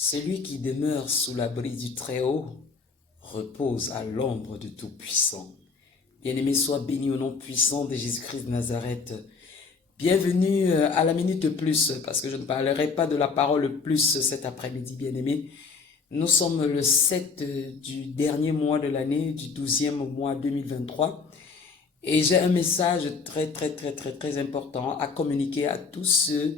Celui qui demeure sous l'abri du Très-Haut repose à l'ombre du Tout-Puissant. Bien-aimé, sois béni au nom puissant de Jésus-Christ de Nazareth. Bienvenue à la Minute Plus, parce que je ne parlerai pas de la parole plus cet après-midi, bien-aimé. Nous sommes le 7 du dernier mois de l'année, du 12e mois 2023. Et j'ai un message très important à communiquer à tous ceux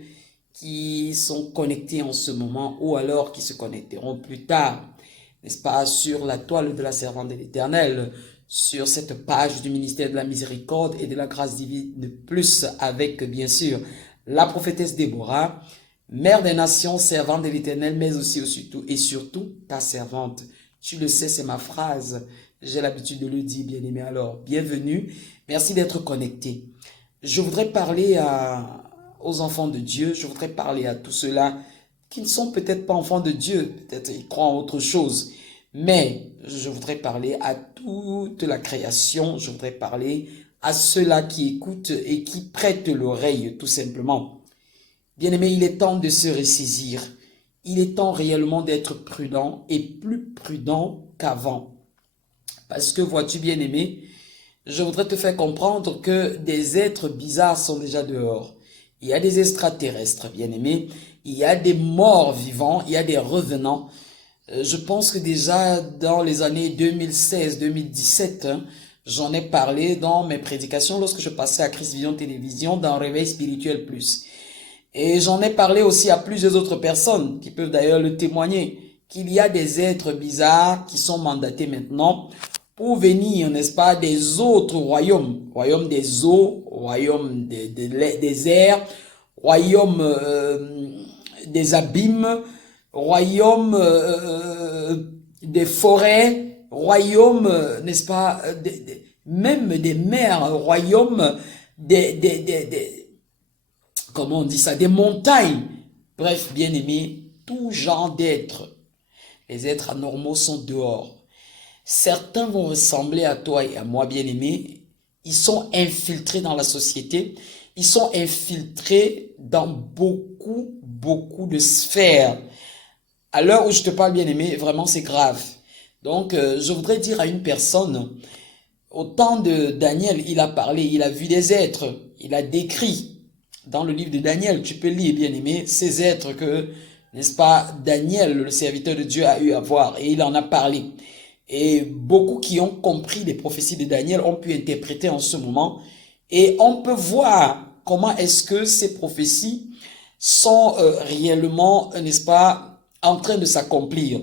qui sont connectés en ce moment ou alors qui se connecteront plus tard, n'est-ce pas, sur la toile de la servante de l'Éternel, sur cette page du ministère de la miséricorde et de la grâce divine, plus avec, bien sûr, la prophétesse Déborah, mère des nations, servante de l'Éternel, mais aussi et surtout ta servante. Tu le sais, c'est ma phrase. J'ai l'habitude de le dire, bien-aimé. Alors, bienvenue. Merci d'être connecté. Je voudrais parler aux enfants de Dieu. Je voudrais parler à tous ceux-là qui ne sont peut-être pas enfants de Dieu. Peut-être ils croient en autre chose. Mais je voudrais parler à toute la création. Je voudrais parler à ceux-là qui écoutent et qui prêtent l'oreille, tout simplement. Bien-aimé, il est temps de se ressaisir. Il est temps réellement d'être prudent et plus prudent qu'avant. Parce que, vois-tu, bien-aimé, je voudrais te faire comprendre que des êtres bizarres sont déjà dehors. Il y a des extraterrestres, bien-aimé. Il y a des morts vivants, il y a des revenants. Je pense que déjà dans les années 2016-2017, j'en ai parlé dans mes prédications lorsque je passais à Christ Vision Télévision dans Réveil Spirituel Plus. Et j'en ai parlé aussi à plusieurs autres personnes qui peuvent d'ailleurs le témoigner, qu'il y a des êtres bizarres qui sont mandatés maintenant pour venir, n'est-ce pas, des autres royaumes, royaume des eaux, royaume des airs, royaume des abîmes, royaume des forêts, royaume, n'est-ce pas, même des mers, royaume comment on dit ça, des montagnes. Bref, bien aimé, tout genre d'êtres. Les êtres anormaux sont dehors. Certains vont ressembler à toi et à moi, bien-aimés. Ils sont infiltrés dans la société. Ils sont infiltrés dans beaucoup de sphères. À l'heure où je te parle, bien-aimé, vraiment c'est grave. Donc, je voudrais dire à une personne, au temps de Daniel, il a parlé, il a vu des êtres, il a décrit. Dans le livre de Daniel, tu peux lire, bien-aimé, ces êtres que, n'est-ce pas, Daniel, le serviteur de Dieu, a eu à voir, et il en a parlé. Et beaucoup qui ont compris les prophéties de Daniel ont pu interpréter en ce moment. Et on peut voir comment est-ce que ces prophéties sont réellement, n'est-ce pas, en train de s'accomplir.